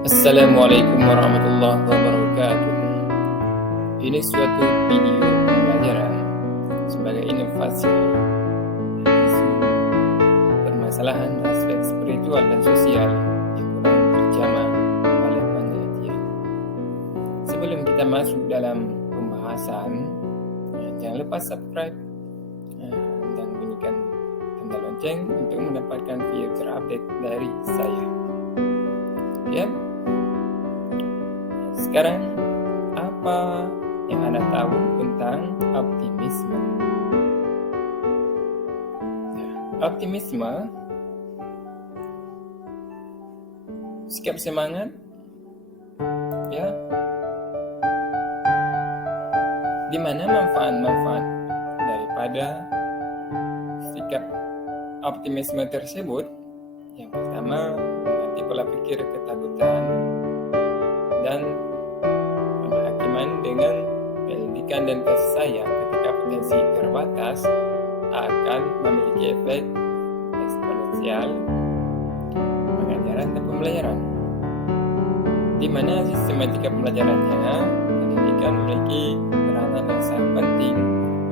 Assalamualaikum warahmatullahi wabarakatuh. Ini suatu video pembelajaran sebagai inovasi isu permasalahan aspek spiritual dan sosial yang kurang terjamah oleh penelitian. Sebelum kita masuk dalam pembahasan, jangan lupa subscribe dan bunyikan tanda lonceng untuk mendapatkan video terupdate dari saya. Ya. Sekarang, apa yang Anda tahu tentang optimisme? Optimisme, sikap semangat, ya, di mana manfaat-manfaat daripada sikap optimisme tersebut. Yang pertama, mengganti pola pikir ketakutan dan penghakiman dengan pendidikan dan kasih sayang ketika potensi terbatas akan memiliki efek eksponensial pengajaran dan pembelajaran, di mana sistematika pembelajarannya pendidikan memiliki peranan yang sangat penting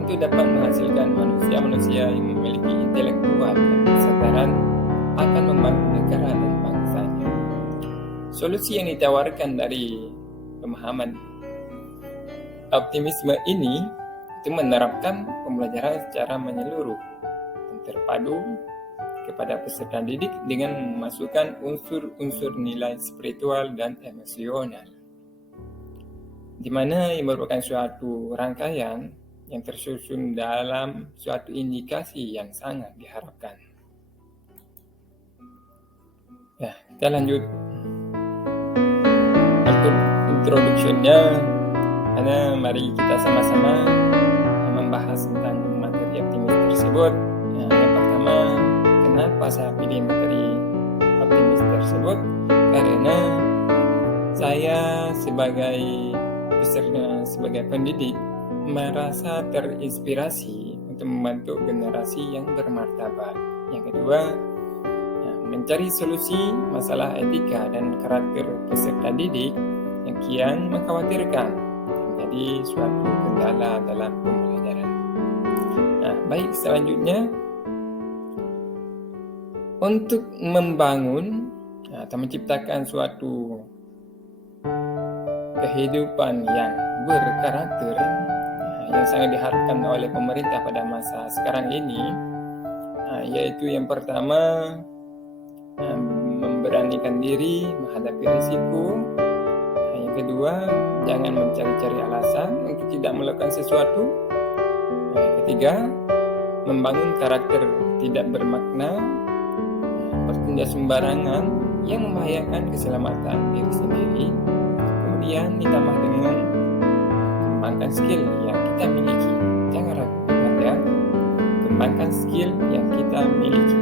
untuk dapat menghasilkan manusia-manusia yang memiliki intelektual dan kesadaran akan membangun negara dan bangsanya. Solusi yang ditawarkan dari pemahaman optimisme ini itu menerapkan pembelajaran secara menyeluruh dan terpadu kepada peserta didik dengan memasukkan unsur-unsur nilai spiritual dan emosional, di mana ini merupakan suatu rangkaian yang tersusun dalam suatu indikasi yang sangat diharapkan. Ya, kita lanjut. Untuk introduksinya, karena mari kita sama-sama membahas tentang materi optimis tersebut. Yang pertama, kenapa saya pilih materi optimis tersebut? Karena saya sebagai peserta, sebagai pendidik, merasa terinspirasi untuk membantu generasi yang bermartabat. Yang kedua, mencari solusi masalah etika dan karakter peserta didik yang kian mengkhawatirkan menjadi suatu kendala dalam pembelajaran. Baik, selanjutnya untuk membangun atau menciptakan suatu kehidupan yang berkarakter yang sangat diharapkan oleh pemerintah pada masa sekarang ini, yaitu yang pertama, memberanikan diri menghadapi risiko. Yang kedua, jangan mencari-cari alasan untuk tidak melakukan sesuatu. Yang ketiga, membangun karakter tidak bermakna, bertindak sembarangan yang membahayakan keselamatan diri sendiri. Kemudian ditambah dengan kembangkan skill yang kita miliki. Jangan ragu, ya. Kembangkan skill yang kita miliki.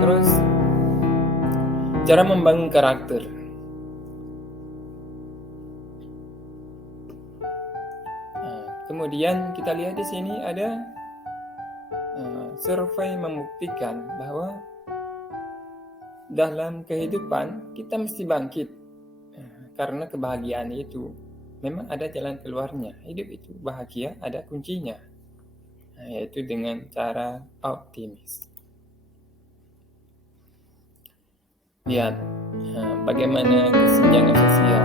Terus, cara membangun karakter. Kemudian kita lihat di sini ada survei membuktikan bahwa dalam kehidupan kita mesti bangkit, karena kebahagiaan itu memang ada jalan keluarnya. Hidup itu bahagia, ada kuncinya, yaitu dengan cara optimis. Lihat bagaimana kesenjangan sosial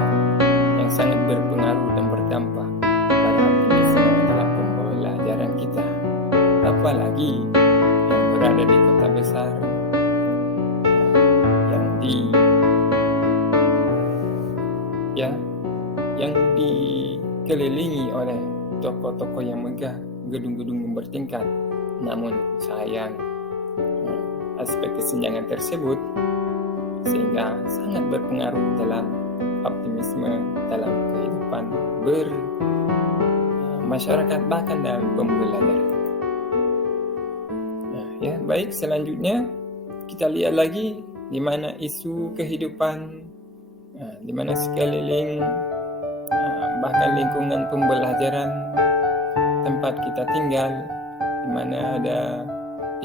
yang sangat berpengaruh dan berdampak pada optimisme dalam pembelajaran kita, apalagi yang berada di kota besar yang dikelilingi oleh toko-toko yang megah, gedung-gedung yang bertingkat. Namun sayang, aspek kesenjangan tersebut sehingga sangat berpengaruh dalam optimisme dalam kehidupan bermasyarakat, bahkan dalam pembelajaran. Baik, selanjutnya kita lihat lagi di mana isu kehidupan, di mana sekeliling, bahkan lingkungan pembelajaran tempat kita tinggal, di mana ada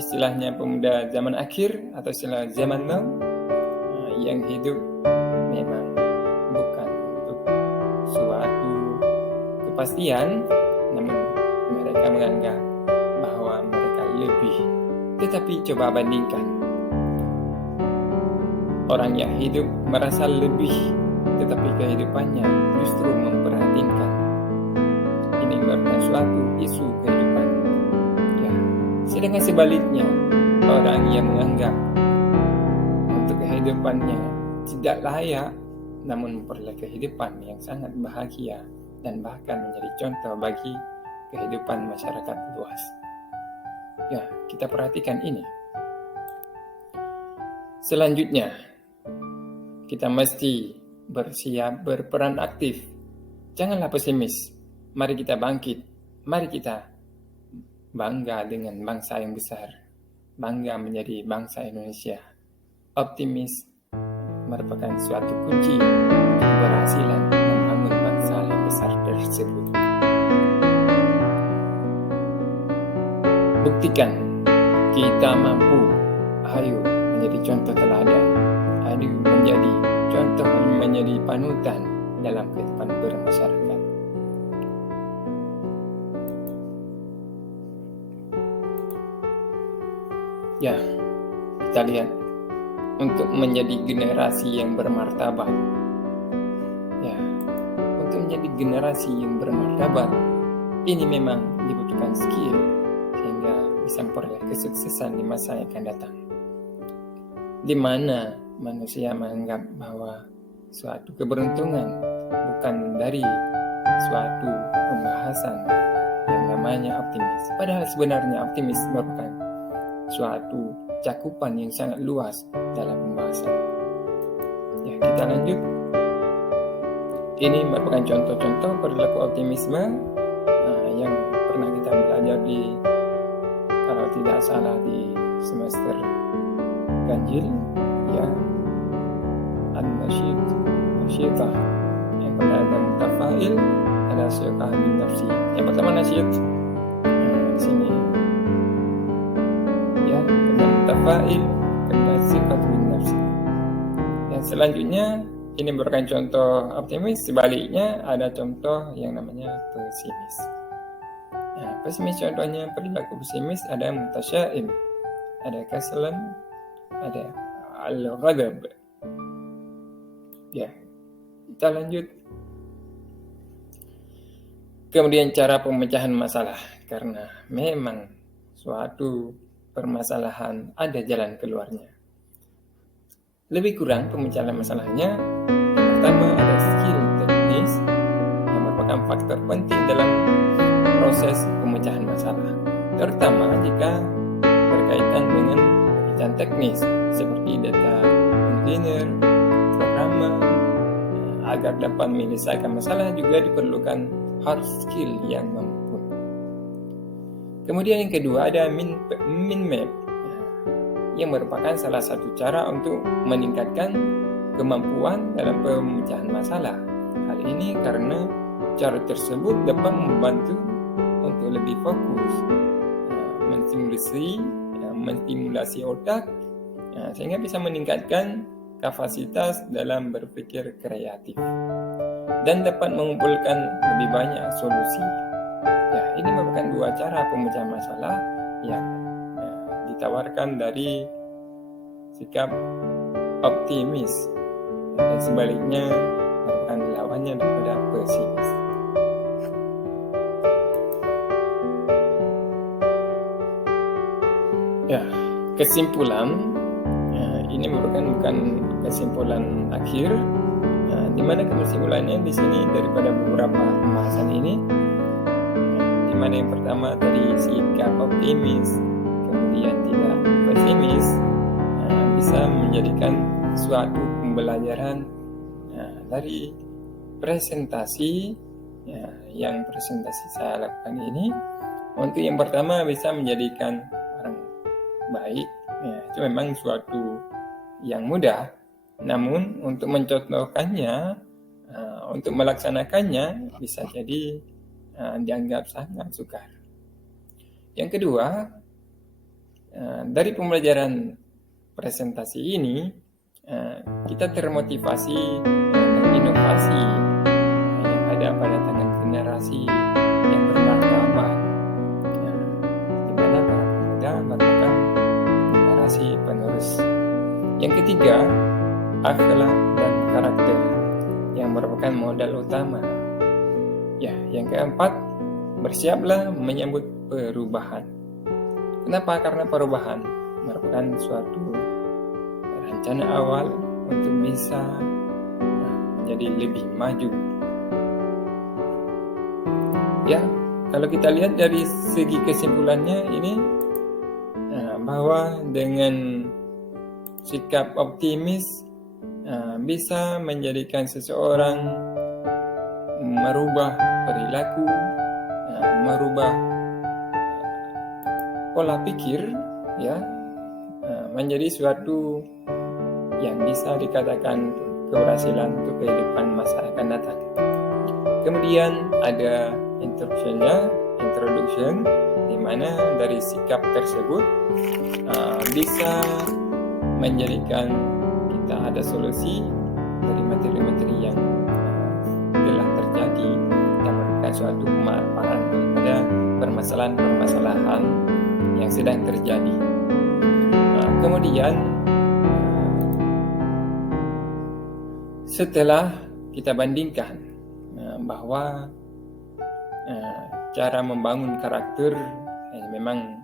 istilahnya pemuda zaman akhir atau istilah zaman now yang hidup memang bukan untuk suatu kepastian, namun mereka menganggap bahwa mereka lebih. Tetapi coba bandingkan, orang yang hidup merasa lebih, tetapi kehidupannya justru memprihatinkan. Ini merupakan suatu isu kehidupan. Ya, sedangkan sebaliknya, orang yang menganggap untuk kehidupannya tidak layak, namun memperoleh kehidupan yang sangat bahagia dan bahkan menjadi contoh bagi kehidupan masyarakat luas. Ya, kita perhatikan ini. Selanjutnya, kita mesti bersiap berperan aktif. Janganlah pesimis. Mari kita bangkit. Mari kita bangga dengan bangsa yang besar. Bangga menjadi bangsa Indonesia. Optimis merupakan suatu kunci untuk keberhasilan membangun bangsa yang besar tersebut. Buktikan kita mampu. Ayo menjadi contoh teladan. Ayo menjadi contoh, menjadi panutan dalam kehidupan bermasyarakat. Ya, kita lihat untuk menjadi generasi yang bermartabat. Ya, untuk menjadi generasi yang bermartabat, ini memang dibutuhkan skill sehingga bisa memperoleh kesuksesan di masa yang akan datang. Di mana manusia menganggap bahwa suatu keberuntungan bukan dari suatu pembahasan yang namanya optimis. Padahal sebenarnya optimis merupakan suatu cakupan yang sangat luas dalam pembahasan. Ya, kita lanjut. Ini merupakan contoh-contoh perilaku optimisme yang pernah kita belajar di, kalau tidak salah, di semester ganjil, ya, an-nasyid, nasyitah. Yang pertama ada mutafail, ada syaitan bin nafsi. Yang pertama nasyid, sini, ya, kemudian mutafail, kemudian sifat bin nafsi. Yang selanjutnya ini merupakan contoh optimis. Sebaliknya ada contoh yang namanya pesimis. Nah, pesimis contohnya perilaku pesimis ada mutasyaim, ada kasalan, ada al-ghadab. Ya, kita lanjut. Kemudian cara pemecahan masalah, karena memang suatu permasalahan ada jalan keluarnya. Lebih kurang pemecahan masalahnya, yang pertama ada skill teknis yang merupakan faktor penting dalam proses pemecahan masalah, terutama jika berkaitan dengan pekerjaan teknis seperti data engineer, programmer. Agar dapat menyelesaikan masalah juga diperlukan hard skill yang mumpuni. Kemudian yang kedua ada min map, yang merupakan salah satu cara untuk meningkatkan kemampuan dalam pemecahan masalah. Hal ini karena cara tersebut dapat membantu untuk lebih fokus, menstimulasi otak, sehingga bisa meningkatkan kapasitas dalam berpikir kreatif dan dapat mengumpulkan lebih banyak solusi. Ya, ini merupakan dua cara pemecahan masalah yang ditawarkan dari sikap optimis, dan sebaliknya merupakan lawannya daripada pesimis. Ya, kesimpulan, ini merupakan bukan kesimpulan akhir, di mana kesimpulannya di sini daripada beberapa pembahasan ini, di mana yang pertama tadi sikap optimis, kemudian tidak pesimis, bisa menjadikan suatu pembelajaran dari presentasi yang presentasi saya lakukan ini. Untuk yang pertama bisa menjadikan orang baik, itu memang suatu yang mudah, namun untuk mencontohkannya, untuk melaksanakannya bisa jadi dianggap sangat sukar. Yang kedua, dari pembelajaran presentasi ini kita termotivasi dengan inovasi yang ada pada tangan generasi yang bermartabat, di mana para pemuda merupakan generasi penerus. Yang ketiga, akhlak dan karakter yang merupakan modal utama. Yang keempat, bersiaplah menyambut perubahan. Kenapa? Karena perubahan merupakan suatu rencana awal untuk bisa menjadi lebih maju. Kalau kita lihat dari segi kesimpulannya ini, bahwa dengan sikap optimis bisa menjadikan seseorang merubah perilaku, merubah pola pikir, menjadi suatu yang bisa dikatakan keberhasilan untuk kehidupan masa akan datang. Kemudian ada introduction, di mana dari sikap tersebut bisa menjadikan kita ada solusi dari materi-materi yang telah terjadi dan memberikan suatu pemaparan pada permasalahan-permasalahan yang sedang terjadi. Kemudian setelah kita bandingkan bahwa cara membangun karakter memang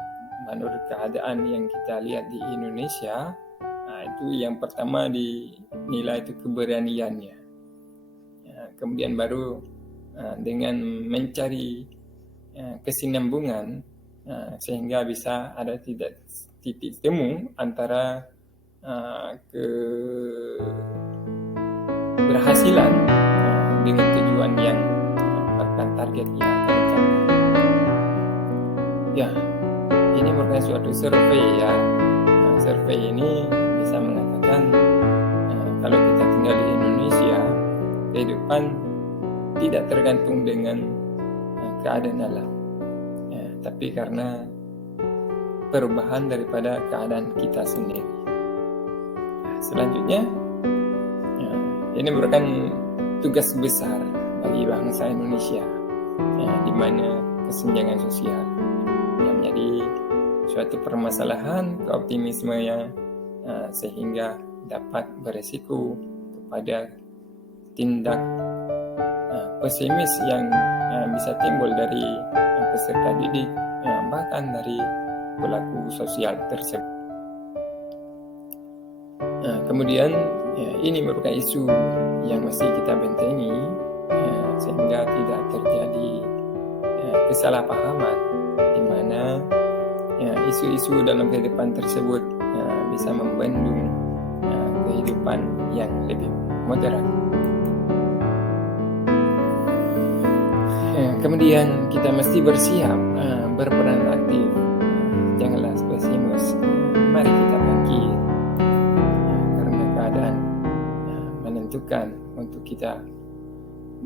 menurut keadaan yang kita lihat di Indonesia, itu yang pertama dinilai itu keberaniannya. Kemudian baru dengan mencari kesinambungan sehingga bisa ada titik temu antara keberhasilan dengan tujuan yang merupakan target yang akan dicapai. Ini merupakan suatu survei survei ini bisa mengatakan kalau kita tinggal di Indonesia, kehidupan tidak tergantung dengan keadaan alam, tapi karena perubahan daripada keadaan kita sendiri. Selanjutnya, ini merupakan tugas besar bagi bangsa Indonesia, di mana kesenjangan sosial yang menjadi suatu permasalahan keoptimisme yang sehingga dapat beresiko kepada tindak pesimis yang bisa timbul dari peserta didik, bahkan dari pelaku sosial tersebut. Kemudian ini merupakan isu yang mesti kita bentengi sehingga tidak terjadi kesalahpahaman di mana isu-isu dalam kehidupan tersebut bisa membendung kehidupan yang lebih moderat. Kemudian kita mesti bersiap berperan aktif, janganlah pesimis, mari kita bangkit, karena keadaan menentukan untuk kita,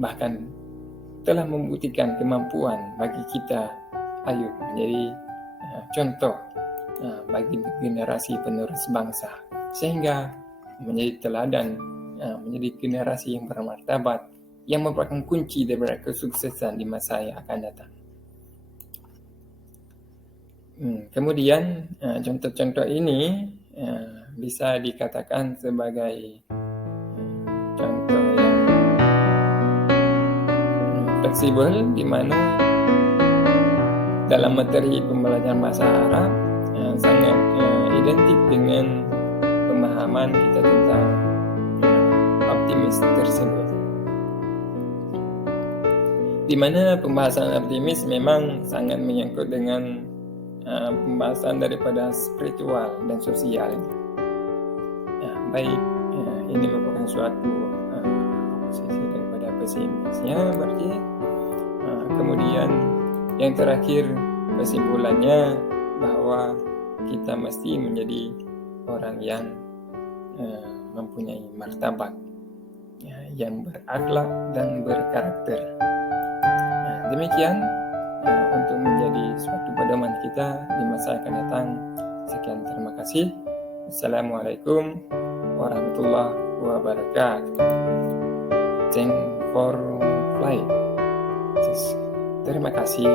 bahkan telah membuktikan kemampuan bagi kita. Ayo menjadi contoh bagi generasi penerus bangsa, sehingga menjadi teladan, menjadi generasi yang bermartabat, yang merupakan kunci daripada kesuksesan di masa yang akan datang. Kemudian contoh-contoh ini bisa dikatakan sebagai contoh yang fleksibel, di mana dalam materi pembelajaran bahasa Arab sangat identik dengan pemahaman kita tentang optimis tersebut, di mana pembahasan optimis memang sangat menyangkut dengan pembahasan daripada spiritual dan sosial. Ini merupakan suatu sisi daripada pesimisnya berarti. Kemudian yang terakhir, kesimpulannya bahwa kita mesti menjadi orang yang mempunyai martabat, yang berakhlak dan berkarakter. Demikian untuk menjadi suatu pedoman kita di masa akan datang. Sekian, terima kasih. Assalamualaikum warahmatullahi wabarakatuh. Thank for play. Terima kasih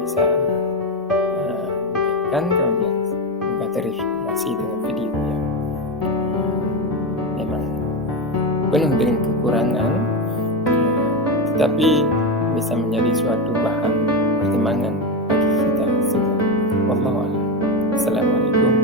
bisa memberikan kemudian semoga terinspirasi dengan video yang memang penuh dengan kekurangan, tetapi bisa menjadi suatu bahan pertimbangan bagi kita semua. Wallahu a'lam. Assalamualaikum